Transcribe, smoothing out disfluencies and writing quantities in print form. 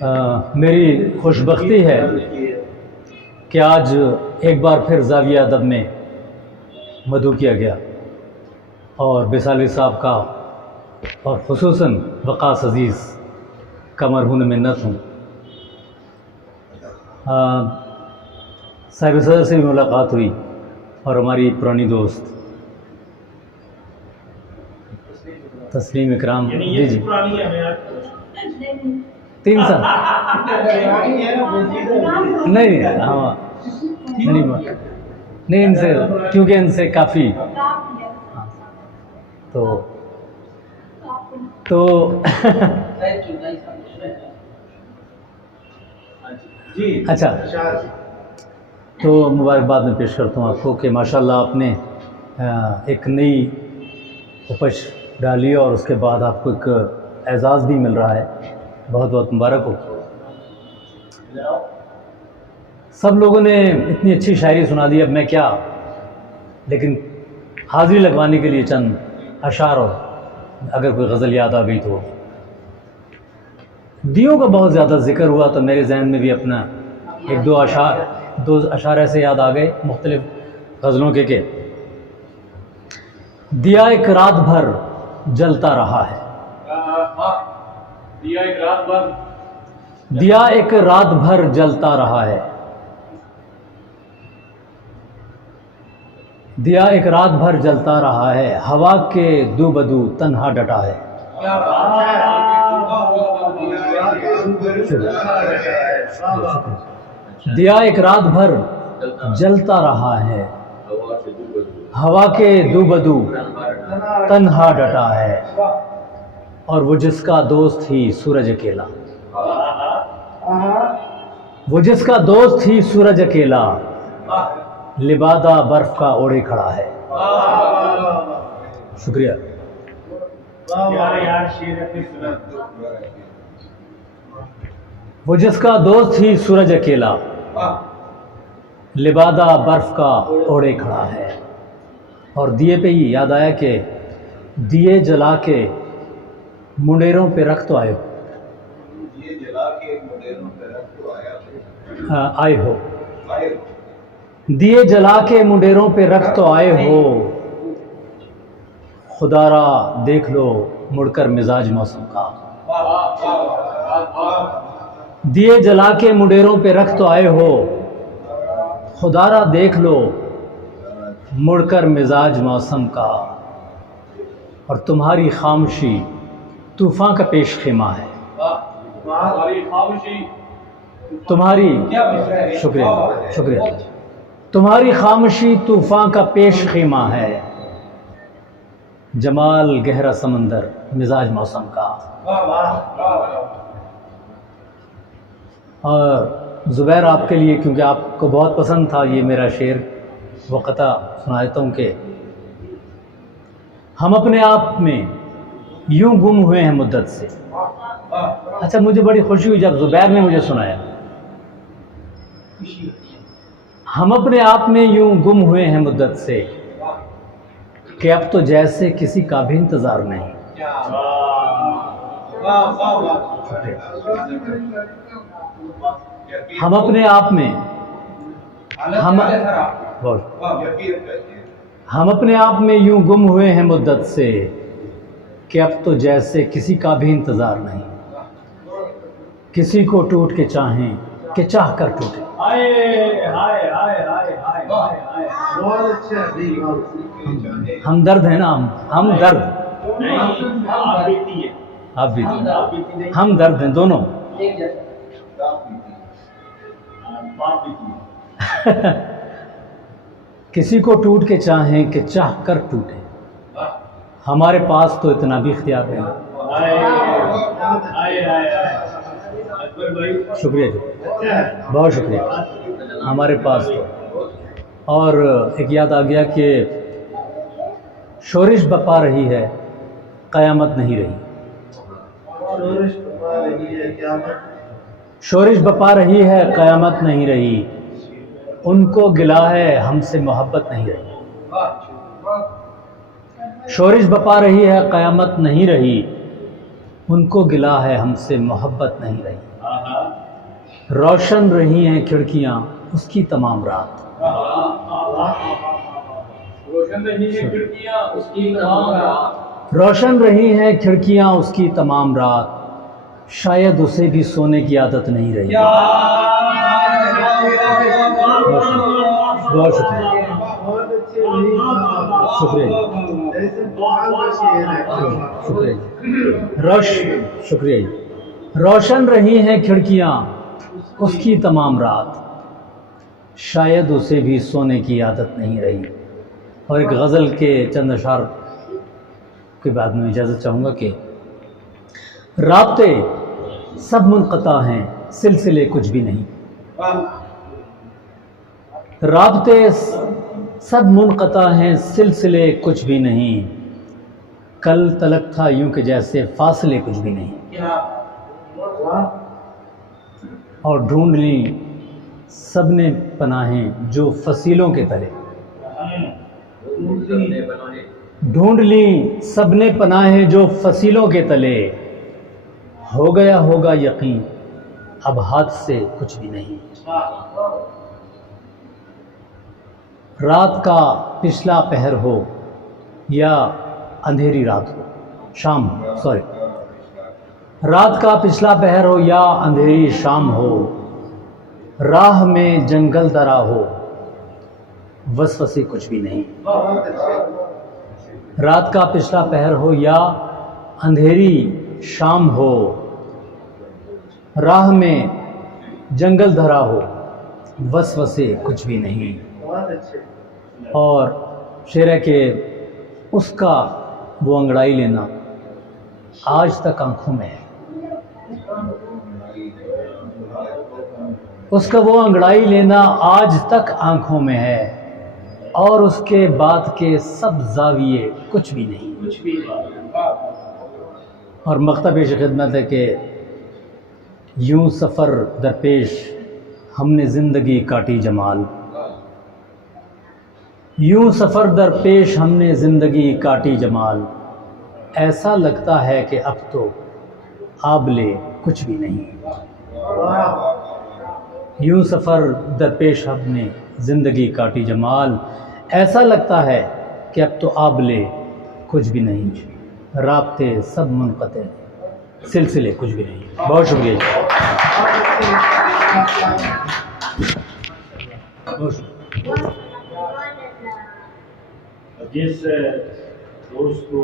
میری خوش بختی ہے کہ آج ایک بار پھر زاویہ ادب میں مدعو کیا گیا اور بسالی صاحب کا اور خصوصاً وقاص عزیز کا مرہون منت ہوں۔ صاحب صدر سے بھی ملاقات ہوئی اور ہماری پرانی دوست تسلیم اکرام جی 3 سال نہیں ہاں نہیں ان سے کیونکہ ان سے کافی تو اچھا تو مبارکباد میں پیش کرتا ہوں آپ کو کہ ماشاءاللہ آپ نے ایک نئی اپج ڈالی اور اس کے بعد آپ کو ایک اعزاز بھی مل رہا ہے، بہت بہت مبارک ہو۔ سب لوگوں نے اتنی اچھی شاعری سنا دی، اب میں کیا، لیکن حاضری لگوانے کے لیے چند اشعار اور اگر کوئی غزل یاد آ گئی تو۔ دیوں کا بہت زیادہ ذکر ہوا تو میرے ذہن میں بھی اپنا ایک دو اشعار ایسے یاد آ گئے مختلف غزلوں کے کہ دیا ایک رات بھر جلتا رہا ہے، دیا ایک رات بھر جلتا رہا ہے، دیا ایک رات بھر جلتا رہا ہے، ہوا کے دو بدو تنہا ڈٹا ہے۔ دیا ایک رات بھر جلتا رہا ہے، ہوا کے دو بدو تنہا ڈٹا ہے، اور وہ جس کا دوست ہی سورج اکیلا، وہ جس کا دوست ہی سورج اکیلا، لبادہ برف کا اوڑھے کھڑا ہے۔ شکریہ۔ وہ جس کا دوست ہی سورج اکیلا، لبادہ برف کا اوڑھے کھڑا ہے۔ اور دیے پہ ہی یاد آیا کہ دیے جلا کے منڈیروں پہ رکھ تو آئے ہو، آئے ہو، دیے جلا کے منڈیروں پہ رکھ تو آئے ہو، خدا را دیکھ لو مڑ کر مزاج موسم کا۔ دیے جلا کے منڈیروں پہ رکھ تو آئے ہو، خدا را دیکھ لو مڑ کر مزاج موسم کا، اور تمہاری خاموشی طوفان کا پیش خیمہ ہے۔ تمہاری شکریہ تمہاری خاموشی طوفان کا پیش خیمہ ہے، جمال گہرا سمندر مزاج موسم کا۔ اور زبیر آپ کے لیے، کیونکہ آپ کو بہت پسند تھا یہ میرا شعر، وہ قطع سنا دیتا ہوں کہ ہم اپنے آپ میں یوں گم ہوئے ہیں مدت سے۔ اچھا مجھے بڑی خوشی ہوئی جب زبیر نے مجھے سنایا، ہم اپنے آپ میں یوں گم ہوئے ہیں مدت سے کہ اب تو جیسے کسی کا بھی انتظار نہیں۔ ہم اپنے آپ میں ہم اپنے آپ میں یوں گم ہوئے ہیں مدت سے کہ اب تو جیسے کسی کا بھی انتظار نہیں، کسی کو ٹوٹ کے چاہیں کہ چاہ کر ٹوٹے۔ ہم درد ہیں نا، ہم درد، آپ بھی ہم درد ہیں دونوں۔ کسی کو ٹوٹ کے چاہیں کہ چاہ کر ٹوٹے، ہمارے پاس تو اتنا بھی اختیار نہیں۔ شکریہ جی، بہت شکریہ، ہمارے پاس تو۔ اور ایک یاد آ گیا کہ شورش بپا رہی ہے قیامت نہیں رہی، شورش بپا رہی ہے قیامت نہیں رہی، ان کو گلا ہے ہم سے محبت نہیں رہی۔ شورش بپا رہی ہے قیامت نہیں رہی، ان کو گلا ہے ہم سے محبت نہیں رہی، روشن رہی ہیں کھڑکیاں اس کی تمام رات۔ روشن رہی ہے کھڑکیاں اس کی تمام رات، روشن رہی ہیں کھڑکیاں اس کی تمام رات، شاید اسے بھی سونے کی عادت نہیں رہی۔ بہت شکریہ، شکریہ شکریہ جی۔ روشن رہی ہیں کھڑکیاں اس کی تمام رات، شاید اسے بھی سونے کی عادت نہیں رہی۔ اور ایک غزل کے چند اشعار کے بعد میں اجازت چاہوں گا کہ رابطے سب منقطع ہیں سلسلے کچھ بھی نہیں، رابطے سب منقطع ہیں سلسلے کچھ بھی نہیں، کل تلک تھا یوں کہ جیسے فاصلے کچھ بھی نہیں، اور ڈھونڈ لی سب نے پناہیں جو فصیلوں کے تلے، ڈھونڈ لی سب نے پناہیں جو فصیلوں کے تلے، ہو گیا ہوگا یقین اب ہاتھ سے کچھ بھی نہیں۔ رات کا پچھلا پہر ہو یا اندھیری رات ہو، شام رات کا پچھلا پہر ہو یا اندھیری شام ہو، راہ میں جنگل درا ہو وسوسے کچھ بھی نہیں۔ رات کا پچھلا پہر ہو یا اندھیری شام ہو، راہ میں جنگل دھرا ہو وسوسے کچھ بھی نہیں۔ اور شعر ہے کہ اس کا وہ انگڑائی لینا آج تک آنکھوں میں ہے، اس کا وہ انگڑائی لینا آج تک آنکھوں میں ہے، اور اس کے بعد کے سب زاویے کچھ بھی نہیں۔ اور مقطع پیش خدمت ہے کہ یوں سفر درپیش ہم نے زندگی کاٹی جمال، یوں سفر درپیش ہم نے زندگی کاٹی جمال، ایسا لگتا ہے کہ اب تو آبلے کچھ بھی نہیں۔ یوں سفر درپیش ہم نے زندگی کاٹی جمال، ایسا لگتا ہے کہ اب تو آبلے کچھ بھی نہیں، رابطے سب منقطع سلسلے کچھ بھی نہیں۔ بہت شکریہ جس دوست کو